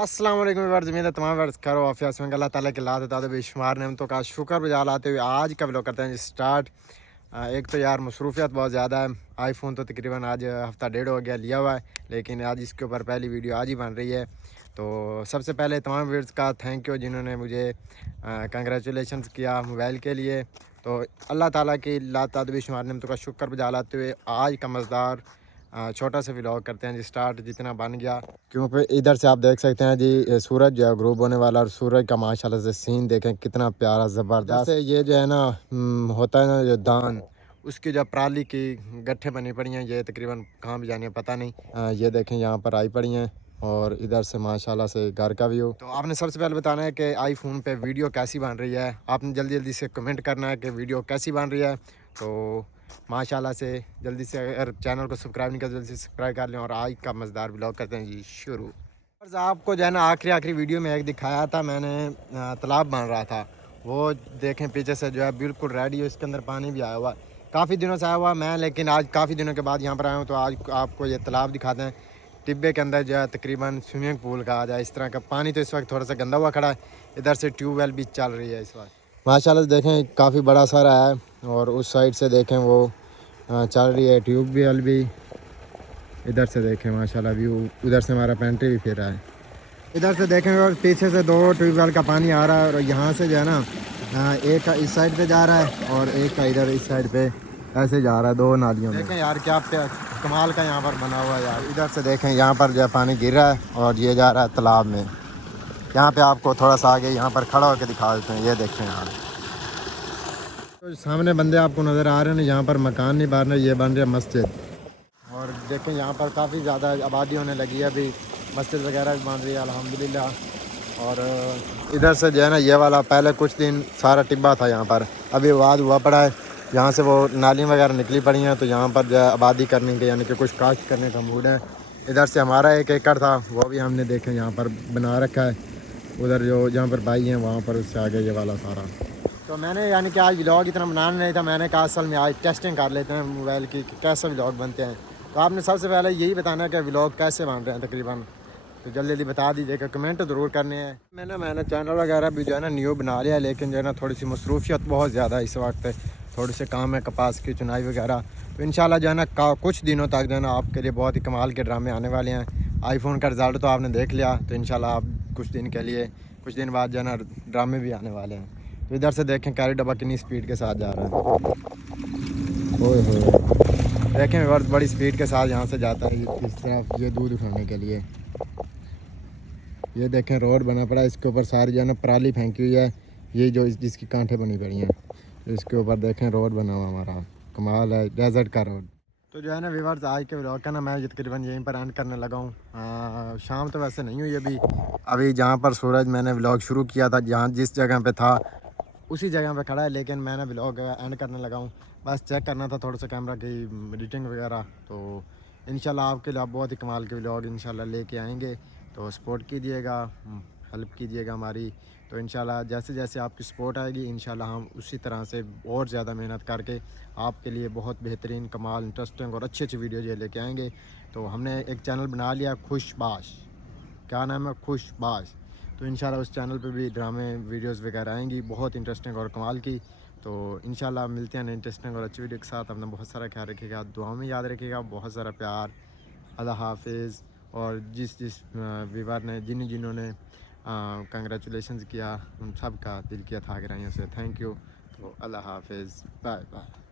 अस्सलाम वालेकुम व्यूअर्स, उम्मीद है तमाम व्यूअर्स खैर आफियत में। अल्लाह ताला के लात दाद बेशुमार नेमतों का शुक्र बजा लाते हुए आज का व्लॉग करते हैं जी स्टार्ट। एक तो यार मसरूफियत बहुत ज़्यादा है। आईफोन तो तकरीबन आज हफ़्ता डेढ़ हो गया लिया हुआ है, लेकिन आज इसके ऊपर पहली वीडियो आज ही बन रही है। तो सबसे पहले तमाम व्यूअर्स का थैंक यू जिन्होंने मुझे कंग्रेचुलेशंस किया मोबाइल के लिए। तो अल्लाह ताला की लात दाद बेशुमार नेमतों का शुक्र बजा लाते हुए आज का मज़ेदार छोटा सा व्लॉग करते हैं जी स्टार्ट, जितना बन गया। क्योंकि इधर से आप देख सकते हैं जी सूरज जो है ग्रूब होने वाला, और सूरज का माशाल्लाह से सीन देखें कितना प्यारा ज़बरदस्त है। ये जो है ना होता है ना जो दान, उसकी जो पराली की गट्ठे बनी पड़ी हैं, ये तकरीबन कहाँ भी जाने पता नहीं। ये देखें यहाँ पर आई पड़ी हैं, और इधर से माशाल्लाह से घर का व्यू। तो आपने सबसे पहले बताना है कि आईफोन पे वीडियो कैसी बन रही है। आपने जल्दी जल्दी से कमेंट करना है कि वीडियो कैसी बन रही है। तो माशाल्लाह से जल्दी से अगर चैनल को सब्सक्राइब नहीं कर जल्दी से सब्सक्राइब कर लें, और आज का मज़ेदार व्लॉग करते हैं जी शुरू। बस आपको जो है ना आखिरी वीडियो में एक दिखाया था मैंने, तालाब बन रहा था। वो देखें पीछे से जो है बिल्कुल रेडी है, इसके अंदर पानी भी आया हुआ। काफ़ी दिनों से आया हुआ मैं, लेकिन आज काफ़ी दिनों के बाद यहाँ पर आया हूँ। तो आज आपको ये तालाब दिखाते हैं। टिब्बे के अंदर जो है तकरीबन स्विमिंग पूल का आ जाए इस तरह का पानी। तो इस वक्त थोड़ा सा गंदा हुआ खड़ा है। इधर से ट्यूबवेल भी चल रही है इस वक्त। माशाल्लाह से देखें काफ़ी बड़ा सारा है, और उस साइड से देखें वो चल रही है ट्यूबवेल भी। इधर से देखें माशाल्लाह व्यू, उधर से हमारा पेंट्री भी फिर रहा है। इधर से देखें और पीछे से दो ट्यूबवेल का पानी आ रहा है, और यहाँ से जो है ना एक का इस साइड पे जा रहा है, और एक का इधर इस साइड पे ऐसे जा रहा है, दो नालियों में। देखें यार क्या कमाल का यहाँ पर बना हुआ है यार। इधर से देखें यहाँ पर जो है पानी गिर रहा है, और ये जा रहा है तालाब में। यहाँ पे आपको थोड़ा सा आगे यहाँ पर खड़ा होकर दिखा देते हैं। ये देखें यार, तो सामने बंदे आपको नज़र आ रहे हैं, यहाँ पर मकान नहीं बन रहे, ये बन रहा है मस्जिद। और देखें यहाँ पर काफ़ी ज़्यादा आबादी होने लगी है, अभी मस्जिद वगैरह भी बन रही है अल्हम्दुलिल्लाह। और इधर से जो है ना ये वाला पहले कुछ दिन सारा टिब्बा था यहाँ पर, अभी वाद हुआ पड़ा है। यहाँ से वो नालियाँ वगैरह निकली पड़ी हैं, तो यहाँ पर जो है आबादी करने के यानी कि कुछ काश्त करने का मूड है। इधर से हमारा 1 एकड़ था, वो भी हमने देखे यहाँ पर बना रखा है। उधर जो जहाँ पर भाई हैं वहाँ पर उससे आगे ये वाला सारा। तो मैंने यानी कि आज व्लॉग इतना बनाना नहीं था, मैंने कहा असल में आज टेस्टिंग कर लेते हैं मोबाइल की कि कैसे व्लॉग बनते हैं। तो आपने सबसे पहले यही बताना है कि व्लॉग कैसे बन रहे हैं तकरीबन। तो जल्दी जल्दी बता दीजिएगा, कमेंट ज़रूर करने हैं। मैंने चैनल वगैरह भी जो है ना न्यू बना लिया, लेकिन जो है ना थोड़ी सी मसरूफियत बहुत ज़्यादा इस वक्त है। थोड़े से काम है कपास की चुनाई वगैरह। तो इंशाल्लाह जो है ना कुछ दिनों तक जो है ना आपके लिए बहुत ही कमाल के ड्रामे आने वाले हैं। आईफोन का रिज़ल्ट तो आपने देख लिया, तो इंशाल्लाह आप कुछ दिन बाद जो है ना ड्रामे भी आने वाले हैं। तो इधर से देखें कैरी डब्बा कितनी स्पीड के साथ जा रहा है। ओए होए, देखें वर्ष बड़ी स्पीड के साथ यहाँ से जाता है इस तरफ, ये दूध उठाने के लिए। ये देखें रोड बना पड़ा है, इसके ऊपर सारी जो है ना पराली फेंकी हुई है, ये जो जिसकी कांठें बनी पड़ी हैं। तो इसके ऊपर देखें रोड बना हुआ हमारा, कमाल है, डेजर्ट का रोड। तो जो है ना व्यूअर्स आज के व्लॉग का ना मैं तकरीबन यहीं पर एंड करने लगा हूँ। शाम तो वैसे नहीं हुई अभी जहाँ पर सूरज मैंने व्लॉग शुरू किया था, जहाँ जिस जगह पे था उसी जगह पे खड़ा है, लेकिन मैंने व्लॉग एंड करने लगा हूँ। बस चेक करना था थोड़ा सा कैमरा की एडिटिंग वगैरह। तो इंशाल्लाह आपके लिए आप बहुत ही कमाल के व्लॉग इंशाल्लाह लेके आएंगे। तो सपोर्ट कीजिएगा, हेल्प कीजिएगा हमारी। तो इंशाल्लाह जैसे जैसे आपकी सपोर्ट आएगी इंशाल्लाह हम उसी तरह से और ज़्यादा मेहनत करके आपके लिए बहुत बेहतरीन कमाल इंटरेस्टिंग और अच्छी अच्छी वीडियो ये लेके आएंगे। तो हमने एक चैनल बना लिया खुशबाश, क्या नाम है, खुशबाश। तो इंशाल्लाह उस चैनल पे भी ड्रामे वीडियोस वगैरह आएंगी बहुत इंटरेस्टिंग और कमाल की। तो इंशाल्लाह मिलते हैं इंटरेस्टिंग और अच्छी वीडियो के साथ। अपना बहुत सारा ख्याल रखिएगा, दुआओं में याद रखिएगा, बहुत सारा प्यार। अल्लाह हाफिज़। और जिस व्यूअर ने जिन्होंने कंग्रेचुलेशंस किया उन सब का दिल की अथाह गहराइयों से थैंक यू। तो अल्लाह हाफिज़, बाय बाय।